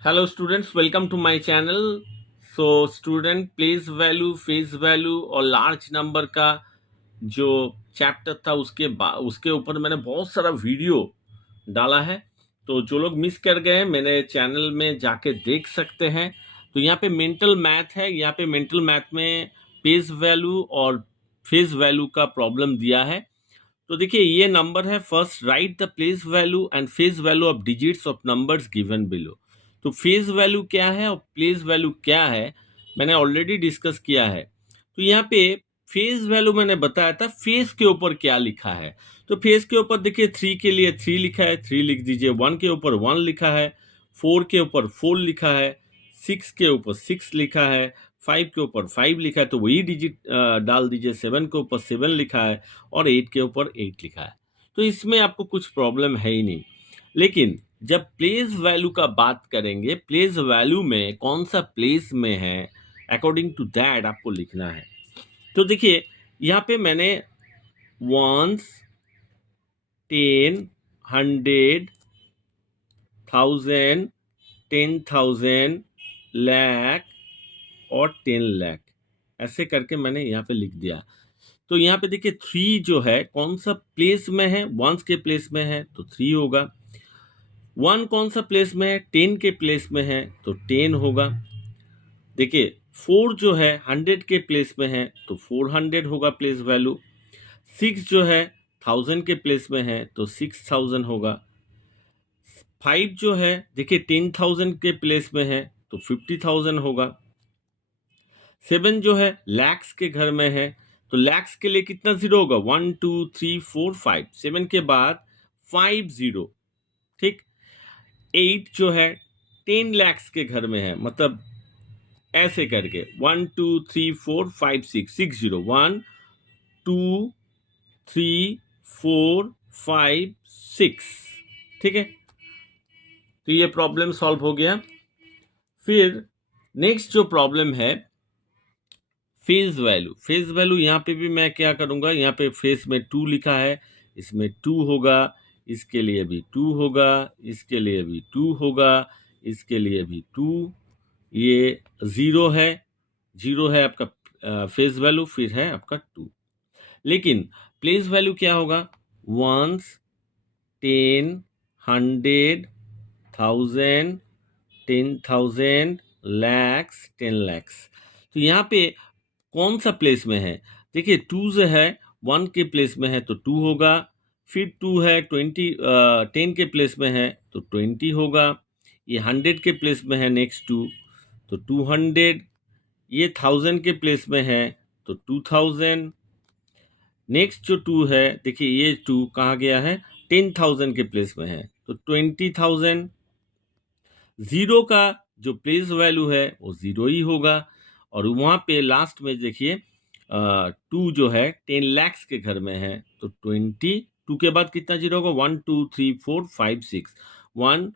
Hello students, welcome to my channel. So student, place value, face value और large number का जो chapter था उसके ऊपर मैंने बहुत सारा वीडियो डाला है। तो जो लोग मिस कर गए हैं मेरे चैनल में जाके देख सकते हैं। तो यहाँ पे मेंटल मैथ है। यहाँ पे मेंटल मैथ में प्लेस वैल्यू और फेस वैल्यू का प्रॉब्लम दिया है। तो देखिए, ये नंबर है। First, right the place value and face value of digits of numbers given below. तो फेस वैल्यू क्या है और प्लेस वैल्यू क्या है, मैंने ऑलरेडी डिस्कस किया है। तो यहाँ पे फेस वैल्यू मैंने बताया था, फेस के ऊपर क्या लिखा है। तो फेस के ऊपर देखिए, 3 के लिए 3 लिखा है, 3 लिख दीजिए। 1 के ऊपर 1 लिखा है, 4 के ऊपर 4 लिखा है, 6 के ऊपर 6 लिखा है, 5 के ऊपर 5 लिखा है, तो वही डिजिट डाल दीजिए। 7 के ऊपर 7 लिखा है और 8 के ऊपर 8 लिखा है। तो इसमें आपको कुछ प्रॉब्लम है ही नहीं। लेकिन जब प्लेस वैल्यू का बात करेंगे, प्लेस वैल्यू में कौन सा प्लेस में है, अकॉर्डिंग टू दैट आपको लिखना है। तो देखिए, यहाँ पे मैंने वंस, 10, 100, 1000, 10,000, लाख और 10 लाख ऐसे करके मैंने यहाँ पे लिख दिया। तो यहाँ पे देखिए, 3 जो है कौन सा प्लेस में है, वंस के प्लेस में है तो 3 होगा। 1 कौन सा प्लेस में है, 10 के प्लेस में है तो 10 होगा। देखिए, 4 जो है 100 के प्लेस में है तो 400 होगा प्लेस वैल्यू। 6 जो है 1000 के प्लेस में है तो 6000 होगा। 5 जो है देखिए 10,000 के प्लेस में है तो 50,000 होगा। 7 जो है लैक्स के घर में है तो लैक्स के लिए कितना जीरो होगा, 1 2 3 4 5, 7 के बाद 5 जीरो। ठीक। 8 जो है 10 लैक्स के घर में है, मतलब ऐसे करके 1 2 3 4 5 6, 6 जीरो, 1 2 3 4 5 6। ठीक है, तो ये प्रॉब्लम सॉल्व हो गया। फिर नेक्स्ट जो प्रॉब्लम है, फेस वैल्यू। फेस वैल्यू यहाँ पे भी मैं क्या करूँगा, यहाँ पे फेस में 2 लिखा है, इसमें 2 होगा, इसके लिए भी 2 होगा, इसके लिए भी 2 होगा, इसके लिए भी 2। ये 0 है, 0 है आपका फेस वैल्यू, फिर है आपका 2। लेकिन प्लेस वैल्यू क्या होगा, वंस, 10, 100, 1000, 10,000, लैक्स, 10 लैक्स। तो यहाँ पे कौन सा प्लेस में है, देखिए 2 जो है 1 के प्लेस में है तो 2 होगा। फिर 2 है 10 के प्लेस में है तो 20 होगा। ये 100 के प्लेस में है, नेक्स्ट 2 तो 200। ये 1000 के प्लेस में है तो 2000। नेक्स्ट जो 2 है देखिए, ये 2 कहाँ गया है, 10,000 के प्लेस में है तो 20,000। जीरो का जो प्लेस वैल्यू है वो जीरो ही होगा। और वहाँ पे लास्ट में देखिए 2 जो है 10 लैक्स के घर में है तो 20। 2 के बाद कितना जीरो होगा, 1 2 3 4 5 6, 1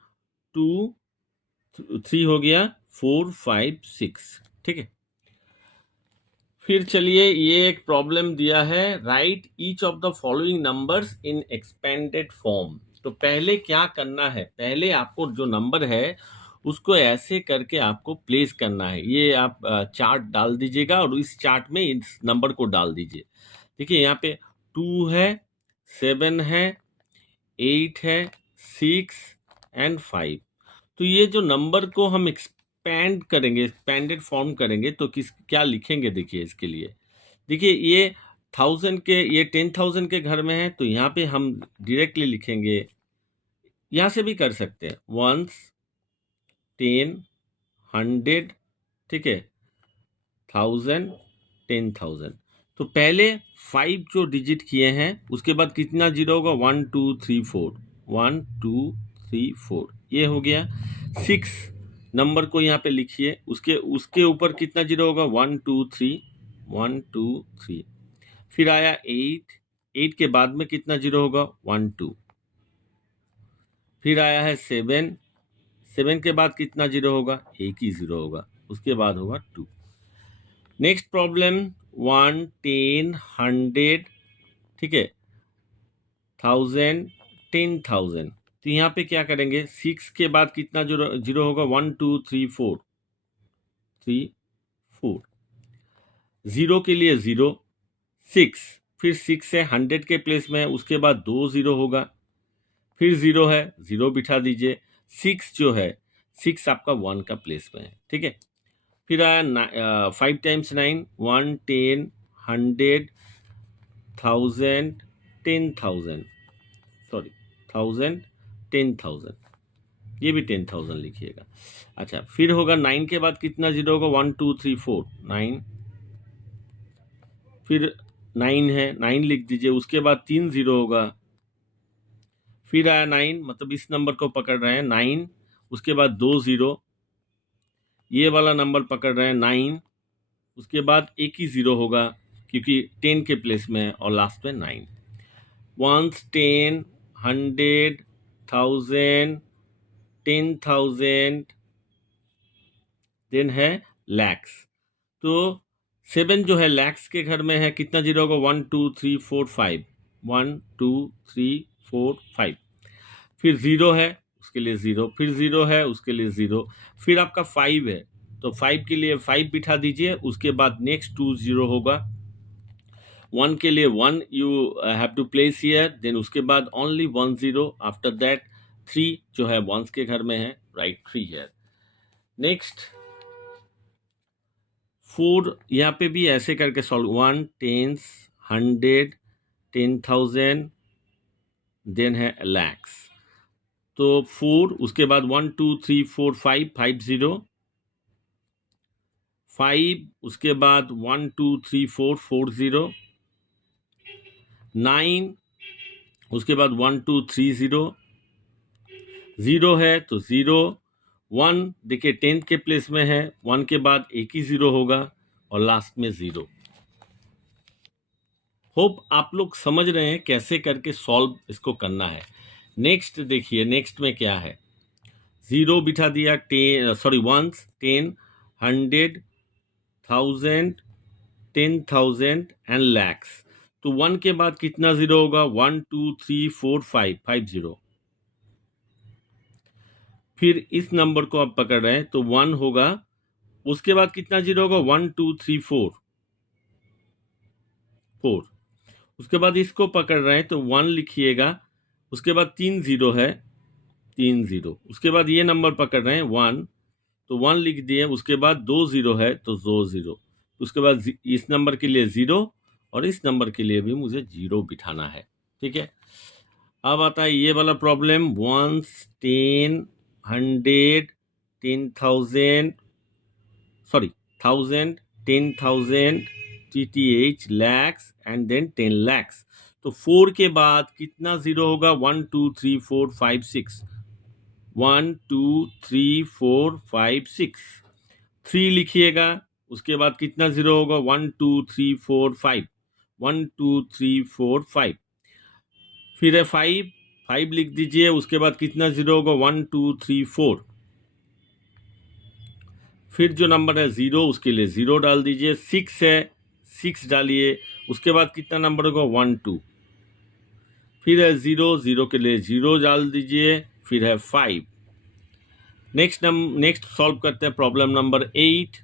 2 3 हो गया, 4 5 6। ठीक है। फिर चलिए, ये एक प्रॉब्लम दिया है, right each of the following numbers in expanded form. तो पहले क्या करना है, पहले आपको जो नंबर है उसको ऐसे करके आपको प्लेस करना है। ये आप चार्ट डाल दीजिएगा और इस चार्ट में इस नंबर को डाल दीजिए। देखिए, यहाँ पे 2 है, 7 है, 8 है, 6 एंड 5। तो ये जो नंबर को हम एक्सपेंड करेंगे, एक्सपेंडेड फॉर्म करेंगे तो किस क्या लिखेंगे, देखिए इसके लिए। देखिए, ये 1000 के, ये 10,000 के घर में है तो यहाँ पे हम डायरेक्टली लिखेंगे, यहाँ से भी कर सकते हैं, वंस, 10, 100, ठीक है, 1000, 10,000। तो पहले 5 जो डिजिट किए हैं उसके बाद कितना जीरो होगा, 1 2 3 4, 1 2 3 4, ये हो गया। 6 नंबर को यहाँ पे लिखिए, उसके उसके ऊपर कितना जीरो होगा, 1 2 3, 1 2 3। फिर आया 8, 8 के बाद में कितना जीरो होगा, 1 2। फिर आया है 7, 7 के बाद कितना जीरो होगा, एक ही जीरो होगा, उसके बाद होगा 2। नेक्स्ट प्रॉब्लम, 1 10 100, ठीक है, 1000, 10,000। तो यहाँ पे क्या करेंगे, 6 के बाद कितना जीरो होगा, 1 2 3 4, 0 के लिए 0, 6, फिर 6 है 100 के प्लेस में है, उसके बाद 2 0 होगा, फिर 0 है, 0 बिठा दीजिए, 6 जो है 6 आपका 1 का प्लेस में है, ठीक है। फिर आया 5 टाइम्स 9, 1 10 100 1000 10,000, सॉरी 1000 10,000, ये भी 10,000 लिखिएगा। अच्छा, फिर होगा 9 के बाद कितना जीरो होगा, 1 2 3 4 9, फिर 9 है, 9 लिख दीजिए, उसके बाद 3 0 होगा, फिर आया 9, मतलब इस नंबर को पकड़ रहे हैं 9, उसके बाद 2 0, ये वाला नंबर पकड़ रहे हैं 9, उसके बाद एक ही 0 होगा क्योंकि 10 के प्लेस में है, और लास्ट में 9। 1 10 100 1000 10,000, देन है लैक्स। तो 7 जो है लैक्स के घर में है, कितना जीरो होगा, 1 2 3 4 5, 1 2 3 4 5, फिर 0 है उसके लिए 0, फिर 0 है उसके लिए 0, फिर आपका 5 है तो 5 के लिए 5 बिठा दीजिए, उसके बाद नेक्स्ट 2 0 होगा, 1 के लिए 1 you have to place here, then उसके बाद ओनली 1 0, आफ्टर दैट 3 जो है वंस के घर में है, राइट 3 हियर। नेक्स्ट 4, यहाँ पे भी ऐसे करके सॉल्व, 1 10 100 10,000, देन है लैक्स। तो 4, उसके बाद 1 2 3 4 5 5 0, 5, उसके बाद 1 2 3 4 4 0, 9, उसके बाद 1 2 3 0, 0 है तो 0, 1 देखिए 10 के प्लेस में है, 1 के बाद एक ही 0 होगा, और लास्ट में 0। होप आप लोग समझ रहे हैं कैसे करके सॉल्व इसको करना है। नेक्स्ट देखिए, नेक्स्ट में क्या है, 0 बिठा दिया, 10 सॉरी 1 10 100 1000 10,000 एंड लैक्स। तो 1 के बाद कितना 0 होगा, 1 2 3 4 5 5 0, फिर इस नंबर को आप पकड़ रहे हैं तो 1 होगा, उसके बाद कितना 0 होगा, 1 2 3 4 4, उसके बाद इसको पकड़ रहे हैं तो 1 लिखिएगा, उसके बाद 3 0 है, 3 0, उसके बाद ये नंबर पकड़ रहे हैं 1, तो 1 लिख दिए, उसके बाद 2 0 है तो 2 0, उसके बाद इस नंबर के लिए 0, और इस नंबर के लिए भी मुझे 0 बिठाना है, ठीक है। अब आता है ये वाला problem, 1 10 100 10,000, sorry 1000 10,000 TTH lakhs and then 10 lakhs. तो 4 के बाद कितना 0 होगा, 1 2 3 4 5 6, 1 2 3 4 5 6, 3 लिखिएगा, उसके बाद कितना 0 होगा, 1 2 3 4 5, 1 2 3 4 5, फिर है 5 5 लिख दीजिए, उसके बाद कितना 0 होगा, 1 2 3 4, फिर जो नंबर है 0 उसके लिए 0 डाल दीजिए, 6 है 6 डालिए, उसके बाद कितना नंबर होगा, 1 2, फिर है 0 0 के लिए 0 डाल दीजिए, फिर है 5। नेक्स्ट सॉल्व करते हैं problem number 8,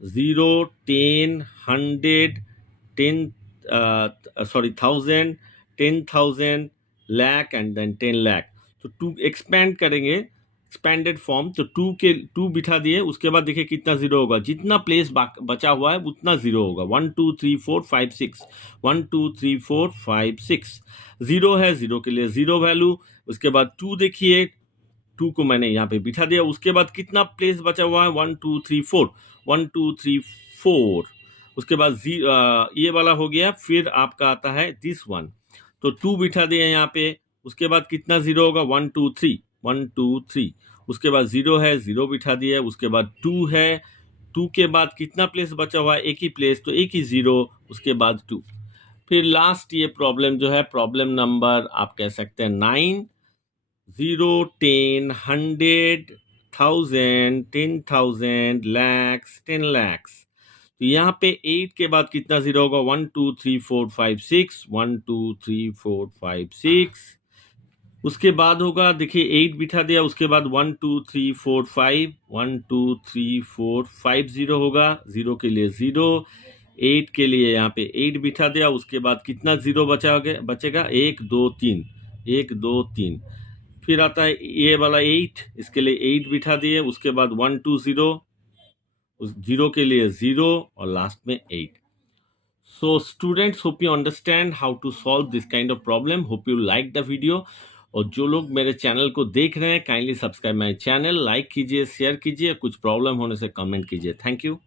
0 10 100 10 sorry 1000 10,000 lakh and then 10 lakh. तो 2 एक्सपेंड करेंगे, एक्सपेंडेड फॉर्म, तो 2 बिठा दिए, उसके बाद देखिए कितना 0 होगा, जितना प्लेस बचा हुआ है उतना 0 होगा, 1 2 3 4 5 6, 1 2 3 4 5 6, 0 है 0 के लिए 0 वैल्यू, उसके बाद 2 देखिए, 2 को मैंने यहाँ पे बिठा दिया, उसके बाद कितना प्लेस बचा हुआ है, 1 2 3 4, 1 2 3 4, उसके बाद ये वाला हो गया, फिर आपका आता है दिस वन, तो 2 बिठा दिया यहाँ पे, उसके बाद कितना 0 होगा, 1 2 3 1 2 3, उसके बाद 0 है 0 बिठा दिया, उसके बाद 2 है, 2 के बाद कितना प्लेस बचा हुआ है, एक ही प्लेस, तो एक ही 0, उसके बाद 2, फिर लास्ट ये प्रॉब्लम जो है, प्रॉब्लम नंबर आप कह सकते हैं 9, 0 10 100 1000 10,000 लैक्स 10 लैक्स। तो यहाँ पे 8 के बाद कितना 0 होगा, 1 2 3 4 5 6, 1 2 3 4 5 6, उसके बाद होगा, देखिए 8 बिठा दिया, उसके बाद 1 2 3 4 5, 1 2 3 4 5 0 होगा, 0 के लिए 0, 8 के लिए यहाँ पे 8 बिठा दिया, उसके बाद कितना 0 बचेगा 1 2 3, 1 2 3, फिर आता है ये वाला 8, इसके लिए 8 बिठा दिए, उसके बाद 1 2 0, उस 0 के लिए 0 और लास्ट में 8. So students, hope you understand how to solve this kind of problem. Hope you like the video. और जो लोग मेरे चैनल को देख रहे हैं, kindly subscribe my channel, like कीजिए, शेयर कीजिए, कुछ प्रॉब्लम होने से कमेंट कीजिए. Thank you.